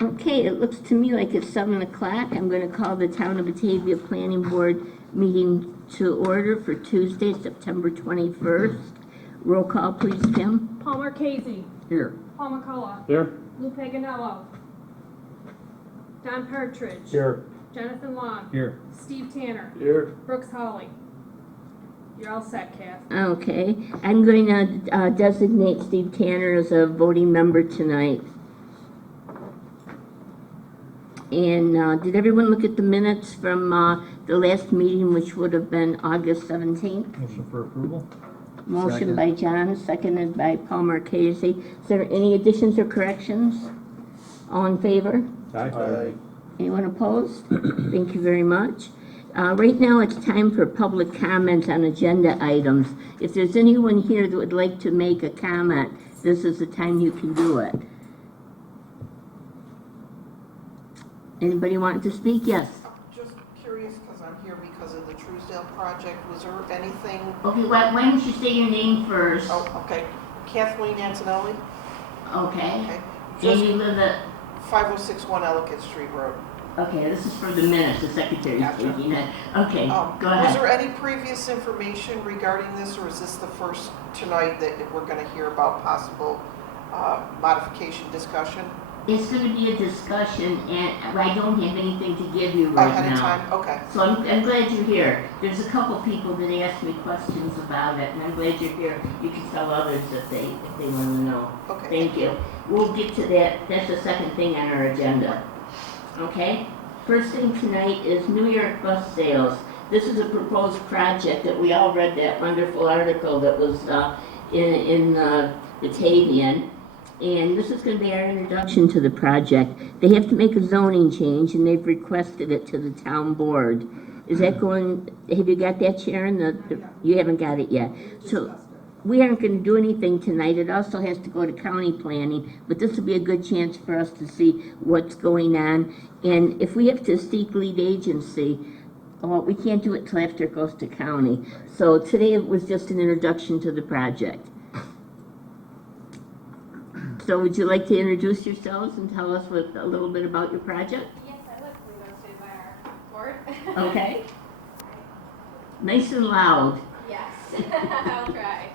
Okay, it looks to me like it's 7 o'clock. I'm going to call the Town of Batavia Planning Board meeting to order for Tuesday, September 21st. Roll call, please, Tim. Palmer Casey. Here. Paul McCullough. Here. Lou Paganello. Don Partridge. Here. Jonathan Long. Here. Steve Tanner. Here. Brooks Hawley. You're all set, Kath. Okay, I'm going to designate Steve Tanner as a voting member tonight. And did everyone look at the minutes from the last meeting, which would have been August 17th? Motion for approval. Motion Second. by John, seconded by Paul Marchese. Is there any additions or corrections? All in favor? Aye. Anyone opposed? Thank you very much. Right now, it's time for public comments on agenda items. If there's anyone here that would like to make a comment, this is the time you can do it. Anybody want to speak? Yes. Just curious, because I'm here because of the Trousdale project. Was there anything? Okay, why don't you say your name first? Oh, okay. Kathleen Antonelli. Okay. Okay. And Just you live at, 5061 Ellicott Street Road. okay, this is for the minutes, the secretary's Gotcha. taking it. Okay, go Was ahead. there any previous information regarding this, or is this the first tonight that we're going to hear about possible modification discussion? It's going to be a discussion, and I don't have anything to give you right Ahead now. of time? Okay. So I'm glad you're here. There's a couple people that asked me questions about it, and I'm glad you're here. You can tell others if they want to know. Okay. Thank you. We'll get to that. That's the second thing on our agenda. Okay? First thing tonight is New York bus sales. This is a proposed project that we all read that wonderful article that was in Batavian. And this is going to be our introduction to the project. They have to make a zoning change, and they've requested it to the town board. Is that going, have you got that, Sharon? You haven't got it yet. So we aren't going to do anything tonight. It also has to go to county planning, but this will be a good chance for us to see what's going on. And if we have to seek lead agency, we can't do it till after it goes to county. So today it was just an introduction to the project. So would you like to introduce yourselves and tell us a little bit about your project? Yes, I would. We go to by our board. Okay. Nice and loud. Yes, I'll try.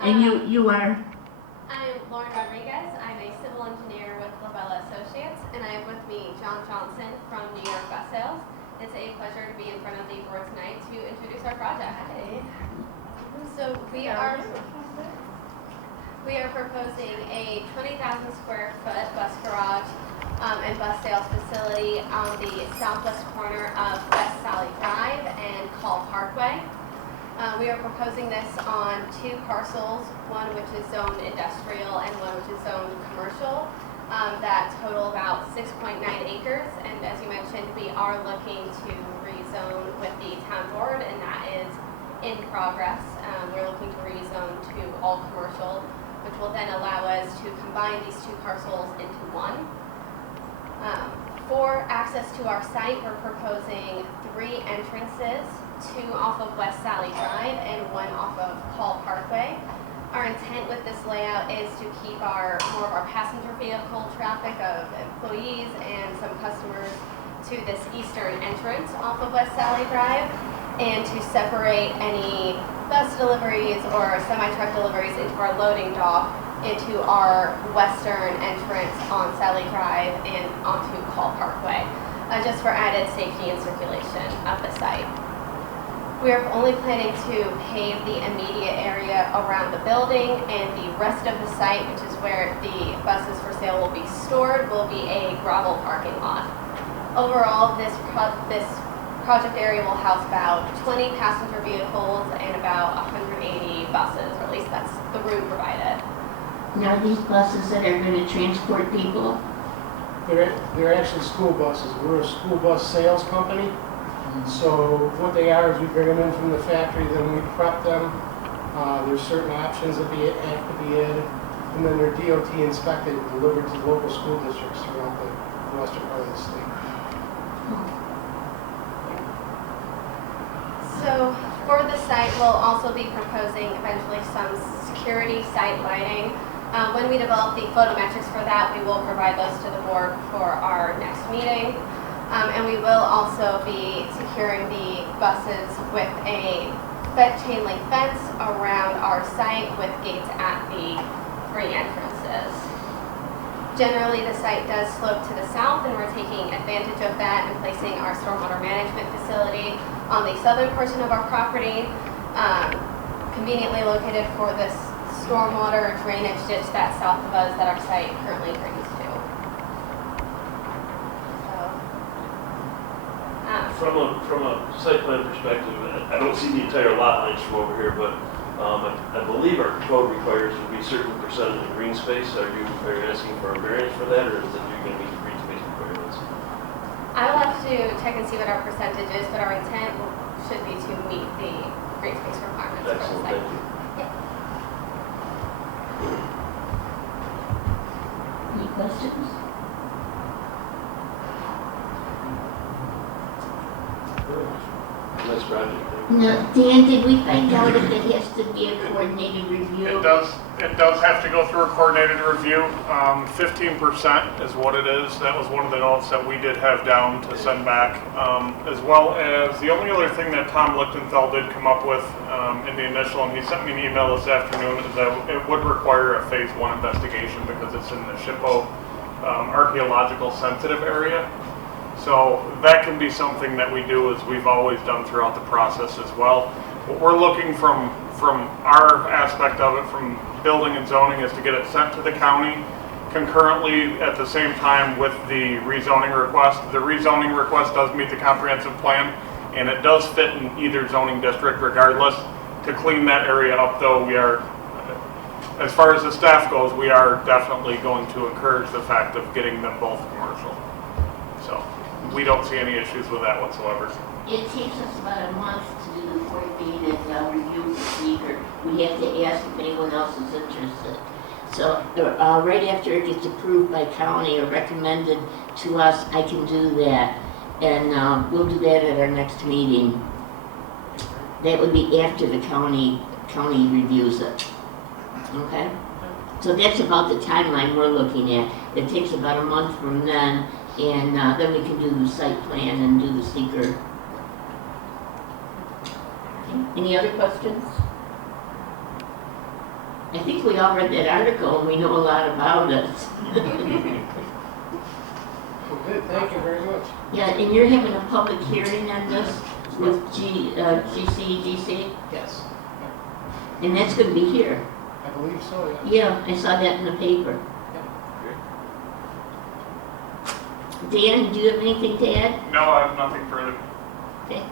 And you are? I'm Lauren Rodriguez. I'm a civil engineer with Labella Associates, and I have with me John Johnson from New York Bus Sales. It's a pleasure to be in front of the board tonight to introduce our project. So we are proposing a 20,000 square foot bus garage and bus sales facility on the southwest corner of West Saile Drive and Call Parkway. We are proposing this on 2 parcels, one which is zoned industrial and one which is zoned commercial, that total about 6.9 acres. And as you mentioned, we are looking to rezone with the town board, and that is in progress. We're looking to rezone to all commercial, which will then allow us to combine these 2 parcels into one. For access to our site, we're proposing 3 entrances, 2 off of West Saile Drive and 1 off of Call Parkway. Our intent with this layout is to keep more of our passenger vehicle traffic of employees and some customers to this eastern entrance off of West Saile Drive, and to separate any bus deliveries or semi-truck deliveries into our loading dock into our western entrance on Saile Drive and onto Call Parkway, just for added safety and circulation of the site. We are only planning to pave the immediate area around the building, and the rest of the site, which is where the buses for sale will be stored, will be a gravel parking lot. Overall, this project area will house about 20 passenger vehicles and about 180 buses, or at least that's the room provided. Now these buses that are going to transport people? They're actually school buses. We're a school bus sales company. So what they are is we bring them in from the factory, then we prep them. There's certain options that have to be added, and then they're DOT inspected and delivered to local school districts throughout the western part of the state. So for the site, we'll also be proposing eventually some security site lighting. When we develop the photometrics for that, we will provide those to the board for our next meeting. And we will also be securing the buses with a chain link fence around our site with gates at the 3 entrances. Generally, the site does slope to the south, and we're taking advantage of that and placing our stormwater management facility on the southern portion of our property, conveniently located for this stormwater drainage ditch that's south of us that our site currently drains to. So, From a site plan perspective, I don't see the entire lot lines from over here, but I believe our code requires to be a certain percentage of green space. Are you asking for a variance for that, or is it you're going to meet the green space requirements? I will have to check and see what our percentage is, but our intent should be to meet the green space requirements for the Excellent, site. thank you. Any questions? Nice project. No, Dan, did we find out if it has to be a coordinated review? It does have to go through a coordinated review. 15% is what it is. That was one of the notes that we did have down to send back. As well as the only other thing that Tom Lichtenfeld did come up with in the initial, and he sent me an email this afternoon, is that it would require a phase 1 investigation because it's in the SHPO archaeological sensitive area. So that can be something that we do, as we've always done throughout the process as well. What we're looking from our aspect of it, from building and zoning, is to get it sent to the county concurrently at the same time with the rezoning request. The rezoning request does meet the comprehensive plan, and it does fit in either zoning district regardless. To clean that area up, though, we are, as far as the staff goes, we are definitely going to encourage the fact of getting them both commercial. So we don't see any issues with that whatsoever. It takes us about a month to do the coordinated review procedure. We have to ask if anyone else is interested. So right after it gets approved by county or recommended to us, I can do that. And we'll do that at our next meeting. That would be after the county reviews it. Okay? So that's about the timeline we're looking at. It takes about a month from then, and then we can do the site plan and do the SEQR. Okay. Any other questions? I think we all read that article and we know a lot about it. Well, good, thank you very much. Yeah, and you're having a public hearing on this with GENESEE? Yes. And that's going to be here. I believe so, yeah. Yeah, I saw that in the paper. Dan, do you have anything to add? No, I have nothing further. Okay.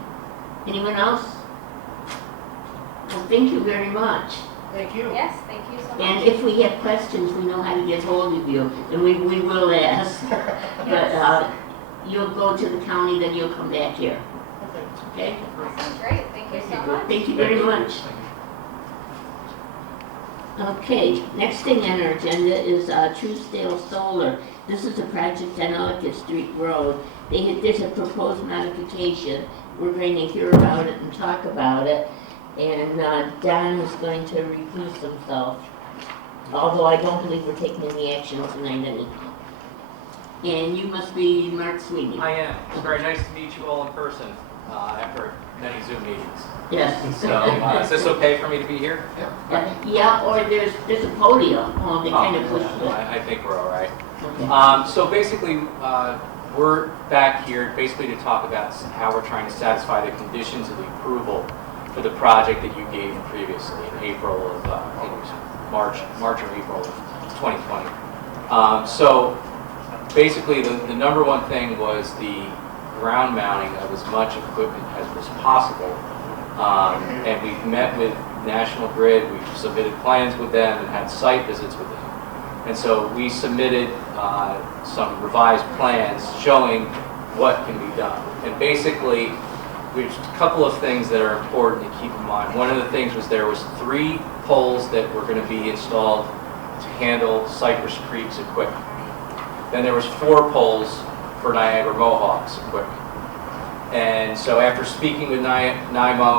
Anyone else? Well, thank you very much. Thank you. Yes, thank you so much. And if we have questions, we know how to get hold of you, and we will ask. But you'll go to the county, then you'll come back here. Okay? Awesome, great, thank you so much. Thank you very much. Okay, next thing on our agenda is Trousdale Solar. This is a project on Ellicott Street Road. There's a proposed modification. We're going to hear about it and talk about it. And Don is going to recuse himself, although I don't believe we're taking any action tonight anything. And you must be Mark Sweeney. I am. It's very nice to meet you all in person after many Zoom meetings. Yes. So is this okay for me to be here? Yeah, or there's a podium. Oh, they kind of push it. I think we're all right. Okay. So basically, we're back here basically to talk about how we're trying to satisfy the conditions of the approval for the project that you gave previously in April of, I think it was March or April of 2020. So basically, the number one thing was the ground mounting of as much equipment as was possible. And we've met with National Grid, we've submitted plans with them and had site visits with them. And so we submitted some revised plans showing what can be done. And basically, there's a couple of things that are important to keep in mind. One of the things was there was 3 poles that were going to be installed to handle Cypress Creek's equipment. Then there was 4 poles for Niagara Mohawk's equipment. And so after speaking with National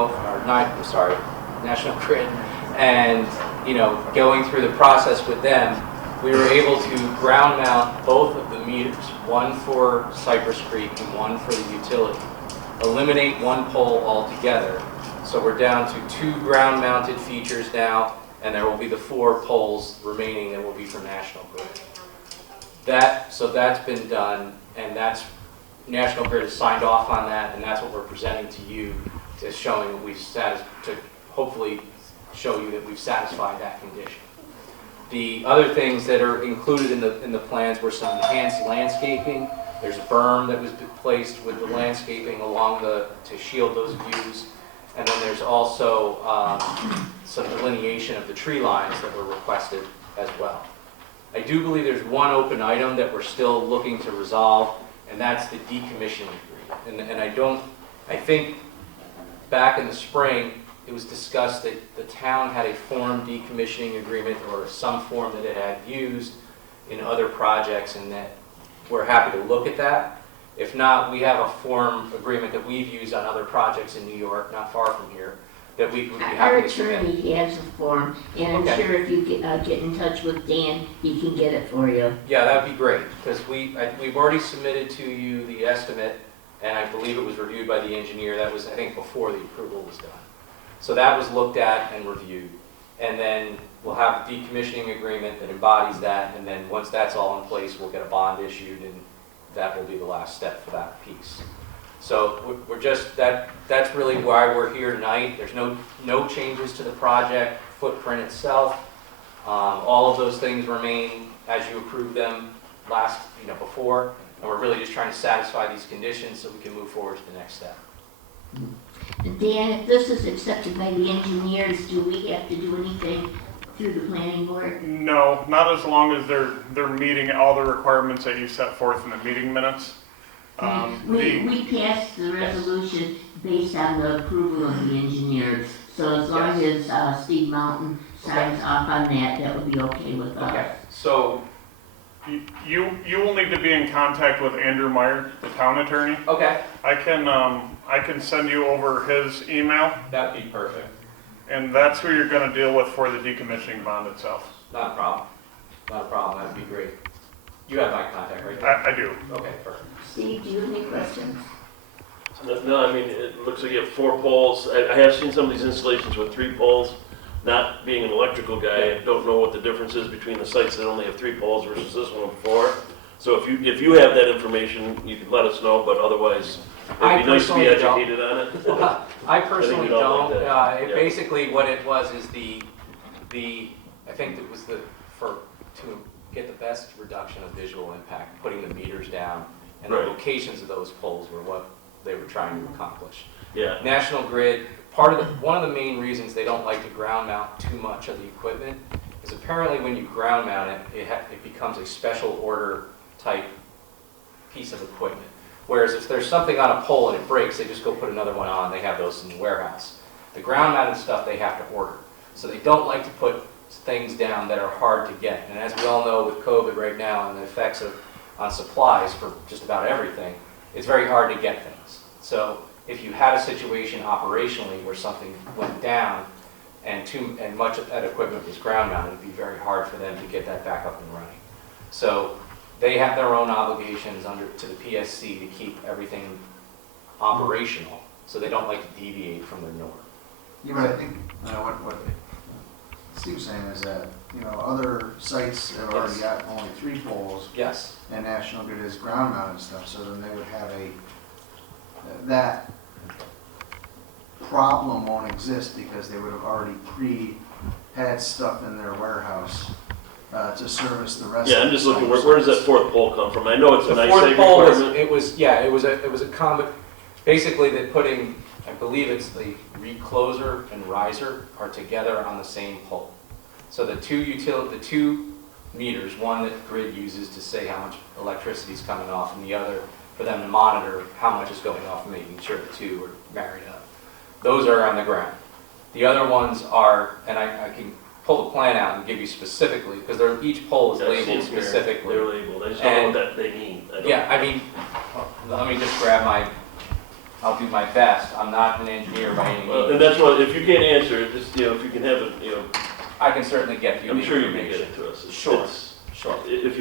Grid and going through the process with them, we were able to ground mount both of the meters, one for Cypress Creek and one for the utility. Eliminate one pole altogether. So we're down to 2 ground mounted features now, and there will be the 4 poles remaining that will be for National Grid. So that's been done, and National Grid has signed off on that, and that's what we're presenting to you, to showing that to hopefully show you that we've satisfied that condition. The other things that are included in the plans were some enhanced landscaping. There's a berm that was placed with the landscaping along to shield those views. And then there's also some delineation of the tree lines that were requested as well. I do believe there's one open item that we're still looking to resolve, and that's the decommissioning agreement. And I think back in the spring, it was discussed that the town had a form decommissioning agreement or some form that it had used in other projects, and that we're happy to look at that. If not, we have a form agreement that we've used on other projects in New York, not far from here, that we would be Our happy to submit. attorney has a form, and I'm Okay. sure if you get in touch with Dan, he can get it for you. Yeah, that would be great, because we've already submitted to you the estimate, and I believe it was reviewed by the engineer. That was, I think, before the approval was done. So that was looked at and reviewed. And then we'll have a decommissioning agreement that embodies that, and then once that's all in place, we'll get a bond issued, and that will be the last step for that piece. So we're just, that's really why we're here tonight. There's no changes to the project footprint itself. All of those things remain as you approved them before, and we're really just trying to satisfy these conditions so we can move forward to the next step. Dan, if this is accepted by the engineers, do we have to do anything through the planning board? No, not as long as they're meeting all the requirements that you set forth in the meeting minutes. We passed the resolution based on the approval of the engineers, so as long as Steve Mountain signs off on that, that would be okay with us. Okay, so, You will need to be in contact with Andrew Meyer, the town attorney. okay, I can send you over his email, that'd be perfect. and that's who you're going to deal with for the decommissioning bond itself. Not a problem. Not a problem, that'd be great. You have my contact, right? I do. Okay, perfect. Steve, do you have any questions? No, I mean, it looks like you have 4 poles. I have seen some of these installations with 3 poles. Not being an electrical guy, I don't know what the difference is between the sites that only have 3 poles versus this one with 4. So if you have that information, you can let us know, but otherwise, it'd be nice to be educated on it. I personally we'd all like don't. that. Yeah. Basically, what it was is I think it was to get the best reduction of visual impact, putting the meters down, and Right. the locations of those poles were what they were trying to accomplish. Yeah, National Grid, one of the main reasons they don't like to ground mount too much of the equipment is apparently when you ground mount it, it becomes a special order type piece of equipment. Whereas if there's something on a pole and it breaks, they just go put another one on. They have those in the warehouse. The ground mounted stuff they have to order. So they don't like to put things down that are hard to get. And as we all know with COVID right now and the effects on supplies for just about everything, it's very hard to get things. So if you had a situation operationally where something went down and much of that equipment was ground mounted, it'd be very hard for them to get that back up and running. So they have their own obligations to the PSC to keep everything operational, so they don't like to deviate from their norm. Yeah, but I think what Steve was saying is that, other sites have already got only 3 poles, Yes. and National Grid is ground mounted stuff, so then they would have that problem won't exist because they would have already had stuff in their warehouse to service the rest. yeah, of I'm the just looking, sites. where does that 4th pole come from? I know it's The an ISA fourth pole was, requirement. it was a basically they're putting, I believe it's the recloser and riser are together on the same pole. So the two meters, one that grid uses to say how much electricity is coming off, and the other for them to monitor how much is going off, making sure the 2 are married up. Those are on the ground. The other ones are, and I can pull the plan out and give you specifically, because each pole is Yeah, I've seen labeled it here. specifically. They're labeled, I just don't know what that they mean. I don't- Yeah, I mean, let me just I'll do my best. I'm not an engineer by any Well, and means. that's what, if you can't answer it, just, if you can have it, I can certainly get you the I'm sure you can information. get it to us. Sure. It's- Sure. If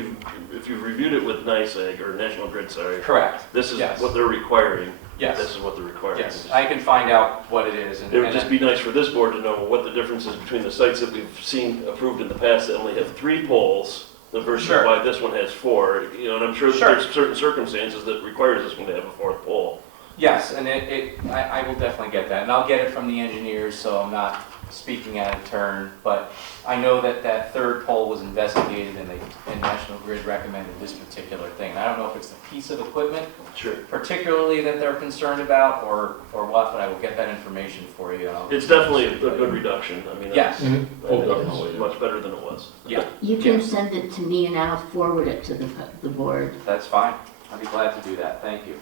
you've reviewed it with NICEAG or National Grid, sorry, Correct. this is Yes. what they're requiring. Yes. This is what they're requiring. Yes, I can find out what it is. It would just be nice for this board to know what the difference is between the sites that we've seen approved in the past that only have 3 poles, the versus Sure. why this one has 4. You know, and I'm sure that Sure. there's certain circumstances that requires this one to have a 4th pole. Yes, and I will definitely get that, and I'll get it from the engineers, so I'm not speaking out of turn, but I know that that 3rd pole was investigated and National Grid recommended this particular thing. I don't know if it's the piece of equipment Sure. particularly that they're concerned about or what, but I will get that information for you. And I'll- It's definitely a good reduction. I mean, Yes. I think it's much better than it was. Yeah, You can send it to me and I'll forward it to the board. that's fine. I'll be glad to do that. Thank you.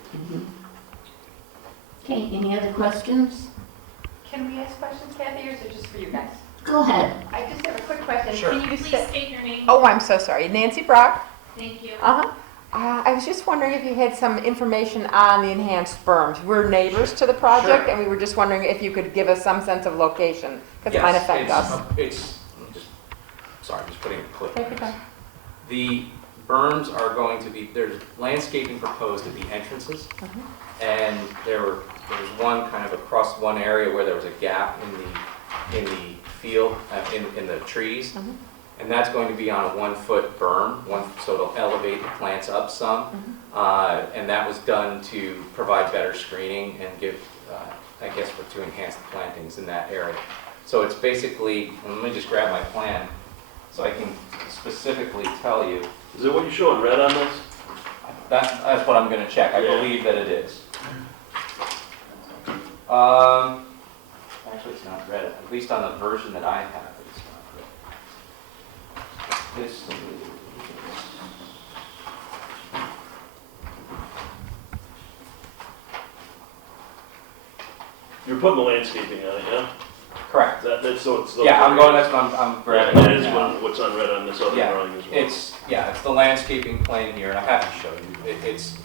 Okay, any other questions? Can we ask questions, Kathy, or is it just for you guys? Go ahead. I just have a quick question. Sure. Can you just Please say? state your name. Oh, I'm so sorry. Nancy Brock. Thank you. I was just wondering if you had some information on the enhanced berms. We're neighbors to the project, Sure. and we were just wondering if you could give us some sense of location, because it Yes, might affect us. let me sorry, just putting a clip. Take your time. The berms are going to be, there's landscaping proposed at the entrances. And there was one kind of across one area where there was a gap in the field, in the trees. And that's going to be on a 1-foot berm, so it'll elevate the plants up some. And that was done to provide better screening and give, I guess, to enhance the plantings in that area. So it's basically, let me just grab my plan so I can specifically tell you. Is it what you show in red on this? That's what I'm going to check. I Yeah. believe that it is. Actually, it's not red. At least on the version that I have, it's not red. This is... You're putting the landscaping on it, yeah? Correct. That's so it's. Yeah, I'm going. That's what I'm grabbing. Yeah, right it is now. what's on red on this other Yeah, drawing as well. it's the landscaping plan here, and I have to show you. It's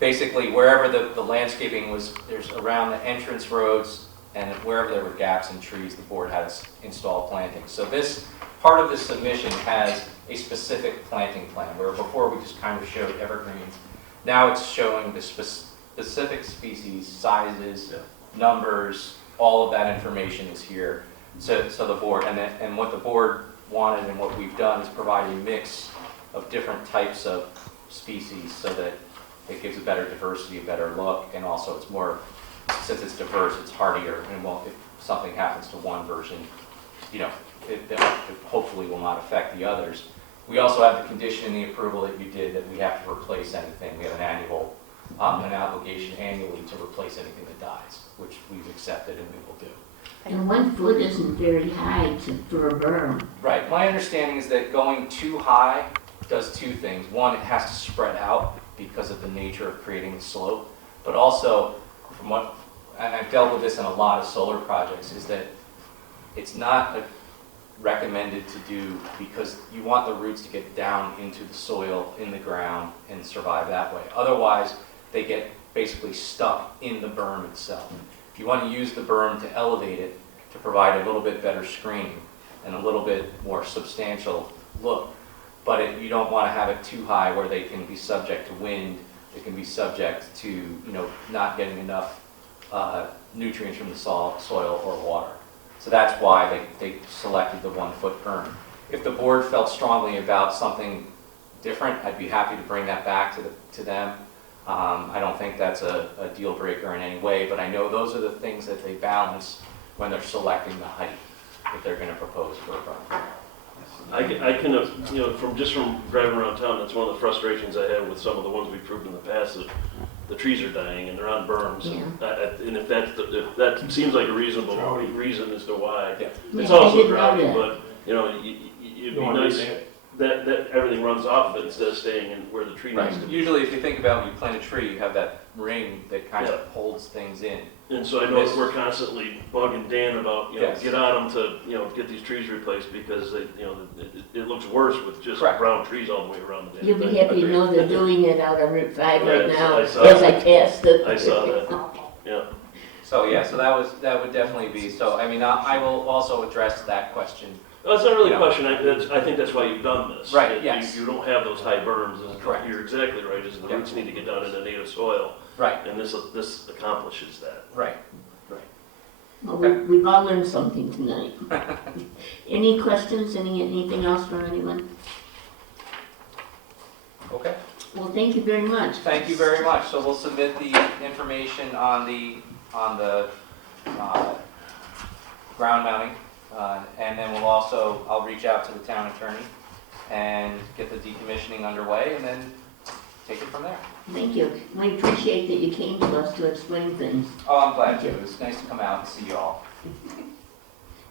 basically wherever the landscaping was, there's around the entrance roads, and wherever there were gaps in trees, the board has installed plantings. So this, part of this submission has a specific planting plan, where before we just kind of showed evergreens. Now it's showing the specific species, sizes, numbers, all of that information is here. So the board, and what the board wanted and what we've done is provide a mix of different types of species so that it gives a better diversity, a better look, and also it's more, since it's diverse, it's hardier, and if something happens to one version, you know, it hopefully will not affect the others. We also have the condition in the approval that you did that we have to replace anything. We have an obligation annually to replace anything that dies, which we've accepted and we will do. And 1 foot isn't very high for a berm. Right. My understanding is that going too high does 2 things. One, it has to spread out because of the nature of creating the slope, but also, from what, and I've dealt with this in a lot of solar projects, is that it's not recommended to do because you want the roots to get down into the soil, in the ground, and survive that way. Otherwise, they get basically stuck in the berm itself. If you want to use the berm to elevate it, to provide a little bit better screening and a little bit more substantial look, but you don't want to have it too high where they can be subject to wind, they can be subject to not getting enough nutrients from the soil or water. So that's why they selected the 1 foot berm. If the board felt strongly about something different, I'd be happy to bring that back to them. I don't think that's a deal breaker in any way, but I know those are the things that they balance when they're selecting the height that they're going to propose for a berm. I can, from driving around town, that's one of the frustrations I have with some of the ones we've approved in the past, that the trees are dying and they're on berms. Yeah. And if that seems like a reasonable reason as to why. Yeah. It's Yeah, I also didn't know droughty, that. but, it'd be nice that everything runs off of it instead of staying in where the tree needs to be. Usually if you think about when you plant a tree, you have that ring that kind of Yeah. holds things in. And so I know that we're constantly bugging Dan about, Yes. get on them to, get these trees replaced because they, it looks worse with just Correct. brown trees all the way around the damn You'll be thing. happy to know they're doing it out on Route 5 right Yes, now, I saw as that. I passed it. I saw that, yeah. So yeah, so that would definitely be, so I mean, I will also address that question That's not really a Yeah. question, I think that's why you've done this. Right, That yes. You don't have those high berms, Correct. you're exactly right, is the Yeah. roots need to get down in the native soil, Right, and this accomplishes that. right. Well, we've all learned something tonight. Any questions, anything else from anyone? Okay. Well, thank you very much. Thank you very much. So we'll submit the information on the ground mounting, and then I'll reach out to the town attorney and get the decommissioning underway, and then take it from there. Thank you. We appreciate that you came to us to explain things. Oh, I'm glad to. It was nice to come out and see you all.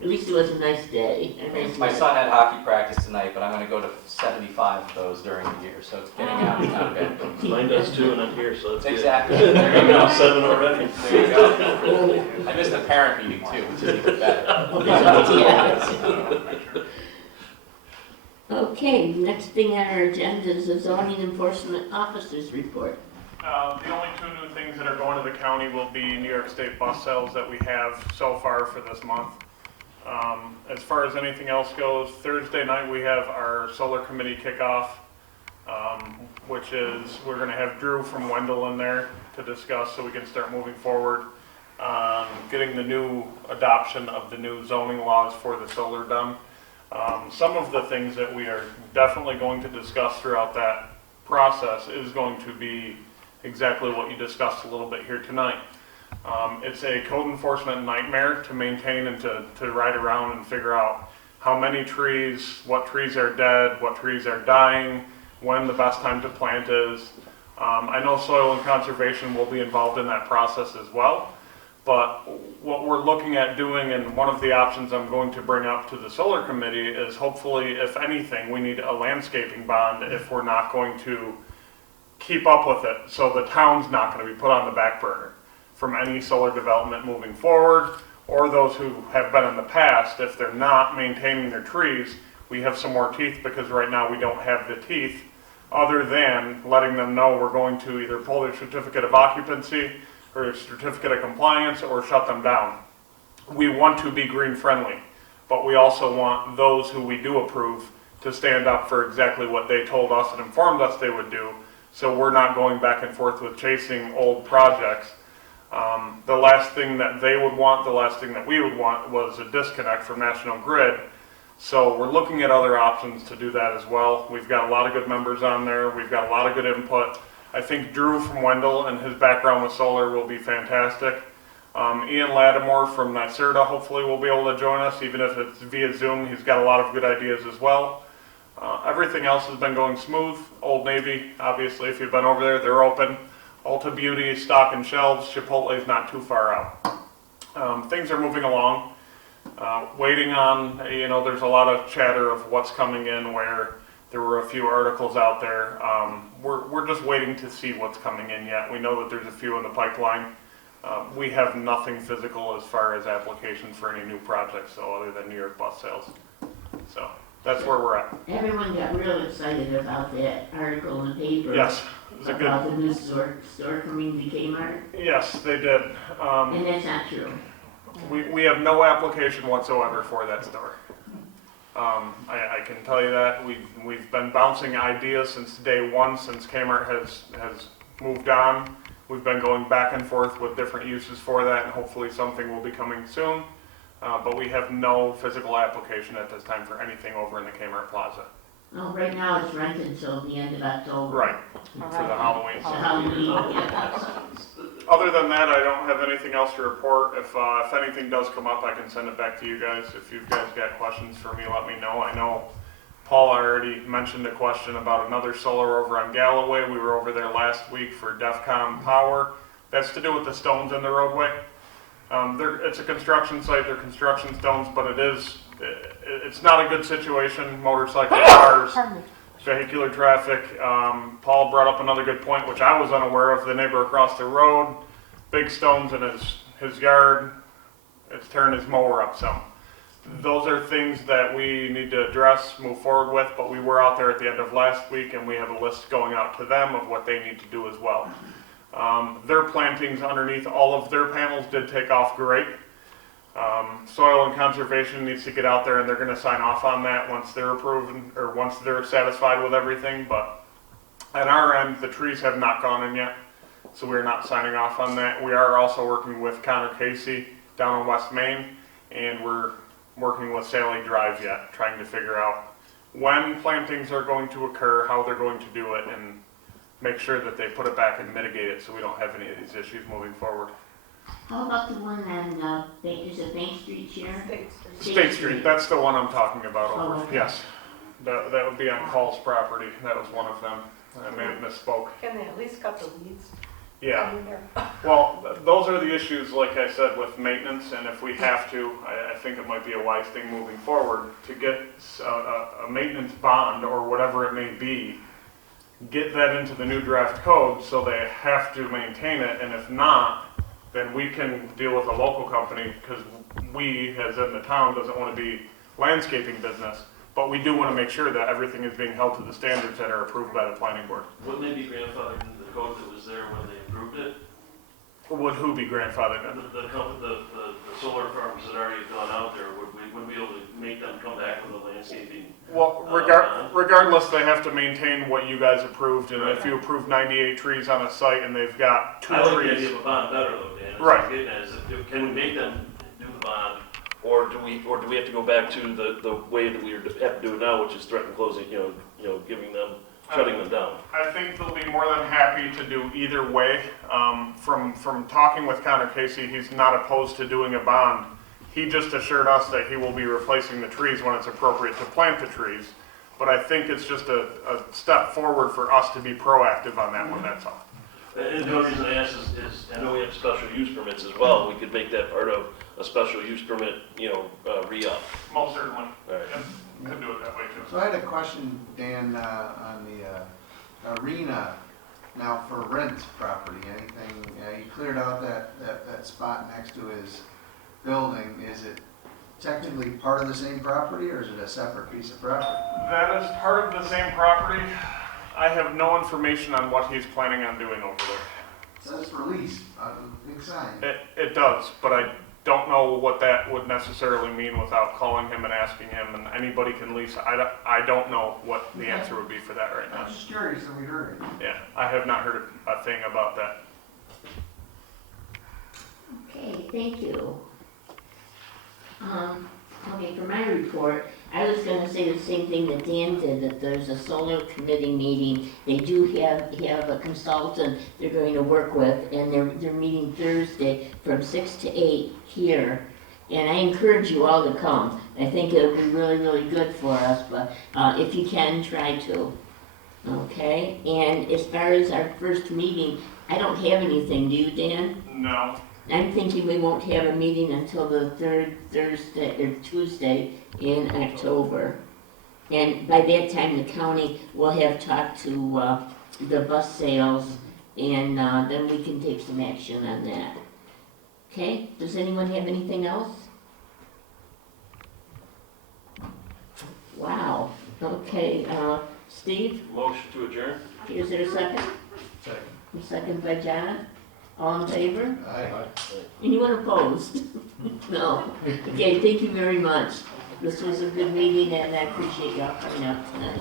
At least it was a nice day. A nice My day. son had hockey practice tonight, but I'm going to go to 75 of those during the year, so it's getting out. It's not bad. Mine does too, and I'm here, so that's good. Exactly. There you go. 7 already. There you go. I missed the parent meeting too, which is even better. Yeah. Okay, next thing on our agenda is the zoning enforcement officer's report. The only two new things that are going to the county will be New York State bus sales that we have so far for this month. As far as anything else goes, Thursday night we have our solar committee kickoff, which is, we're going to have Drew from Wendell in there to discuss so we can start moving forward on getting the new adoption of the new zoning laws for the solar done. Some of the things that we are definitely going to discuss throughout that process is going to be exactly what you discussed a little bit here tonight. It's a code enforcement nightmare to maintain and to ride around and figure out how many trees, what trees are dead, what trees are dying, when the best time to plant is. I know soil and conservation will be involved in that process as well. But what we're looking at doing, and one of the options I'm going to bring up to the solar committee, is hopefully, if anything, we need a landscaping bond if we're not going to keep up with it. So the town's not going to be put on the back burner from any solar development moving forward, or those who have been in the past. If they're not maintaining their trees, we have some more teeth, because right now we don't have the teeth other than letting them know we're going to either pull their certificate of occupancy or a certificate of compliance, or shut them down. We want to be green friendly, but we also want those who we do approve to stand up for exactly what they told us and informed us they would do, so we're not going back and forth with chasing old projects. The last thing that they would want, the last thing that we would want, was a disconnect from National Grid. So we're looking at other options to do that as well. We've got a lot of good members on there. We've got a lot of good input. I think Drew from Wendell and his background with solar will be fantastic. Ian Lattimore from NYSERDA hopefully will be able to join us, even if it's via Zoom. He's got a lot of good ideas as well. Everything else has been going smooth. Old Navy, obviously, if you've been over there, they're open. Ulta Beauty, stock and shelves. Chipotle is not too far out. Things are moving along. Waiting on, there's a lot of chatter of what's coming in, where there were a few articles out there. We're just waiting to see what's coming in yet. We know that there's a few in the pipeline. We have nothing physical as far as applications for any new projects, so other than New York bus sales. So that's where we're at. Everyone got real excited about that article in the paper. Yes, it was a About good. the new store coming to Kmart, Yes, they did. and that's not true. We have no application whatsoever for that store. I can tell you that we've been bouncing ideas since day one, since Kmart has moved on. We've been going back and forth with different uses for that, and hopefully something will be coming soon. But we have no physical application at this time for anything over in the Kmart Plaza. Well, right now it's rented until the end of October. Right, for the Halloween. So Halloween, yeah. Other than that, I don't have anything else to report. If anything does come up, I can send it back to you guys. If you guys got questions for me, let me know. I know Paul already mentioned a question about another solar over on Galloway. We were over there last week for DEFCON Power. That's to do with the stones in the roadway. It's a construction site, they're construction stones, but it's not a good situation. Motorcycle cars, vehicular traffic. Paul brought up another good point, which I was unaware of. The neighbor across the road, big stones in his yard. It's tearing his mower up some. Those are things that we need to address, move forward with, but we were out there at the end of last week, and we have a list going out to them of what they need to do as well. Their plantings underneath all of their panels did take off great. Soil and Conservation needs to get out there and they're gonna sign off on that once they're approved, or once they're satisfied with everything, but at our end, the trees have not gone in yet, so we're not signing off on that. We are also working with Connor Casey down in West Main, and we're working with Saile Drive yet, trying to figure out when plantings are going to occur, how they're going to do it, and make sure that they put it back and mitigate it so we don't have any of these issues moving forward. How about the one on, is it Bank Street, Sharon? State Street, that's the one I'm talking about Oh, over, okay. yes. That would be on Paul's property, that was one of them. I may have misspoke. Can they at least cut the weeds? Yeah, in there? well, those are the issues, like I said, with maintenance, and if we have to, I think it might be a wise thing moving forward to get a maintenance bond or whatever it may be, get that into the new draft code so they have to maintain it, and if not, then we can deal with a local company, because we, as in the town, doesn't want to be landscaping business, but we do want to make sure that everything is being held to the standards that are approved by the planning board. Wouldn't they be grandfathered into the code that was there when they approved it? Would who be grandfathered in? The solar farms that already have gone out there, would we be able to make them come back with a landscaping? Well, regardless, they have to maintain what you guys approved, and if you approved 98 trees on a site and they've got 2 I like the trees. idea of a bond better though, Dan. That's Right. what I'm getting at, is that, can we make them do the bond, or do we have to go back to the way that we have to do it now, which is threaten closing, giving them, shutting them down? I think they'll be more than happy to do either way. From talking with Connor Casey, he's not opposed to doing a bond. He just assured us that he will be replacing the trees when it's appropriate to plant the trees. But I think it's just a step forward for us to be proactive on that one, that's all. And the only reason I ask is, I know we have special use permits as well, we could make that part of a special use permit, re-up. Most certainly. All right. Yep, could do it that way too. So I had a question, Dan, on the arena, now for rent property, anything, you cleared out that spot next to his building, is it technically part of the same property, or is it a separate piece of property? That is part of the same property. I have no information on what he's planning on doing over there. It says release on the big sign. It does, but I don't know what that would necessarily mean without calling him and asking him, and anybody can lease. I don't know what the answer would be for that right I'm now. just curious if we heard it. Yeah, I have not heard a thing about that. Okay, thank you. Okay, for my report, I was gonna say the same thing that Dan did, that there's a solar committee meeting. They do have a consultant they're going to work with, and they're meeting Thursday from 6 to 8 here. And I encourage you all to come. I think it'll be really, really good for us, but if you can, try to. Okay, and as far as our first meeting, I don't have anything, do you, Dan? No. I'm thinking we won't have a meeting until the third Thursday or Tuesday in October. And by that time, the county will have talked to the bus sales, and then we can take some action on that. Okay, does anyone have anything else? Wow, okay, Steve, Motion to adjourn? is there a second? Second. A second by John, all in favor? Aye. Anyone opposed? No. Okay, thank you very much. This was a good meeting, and I appreciate y'all coming out tonight.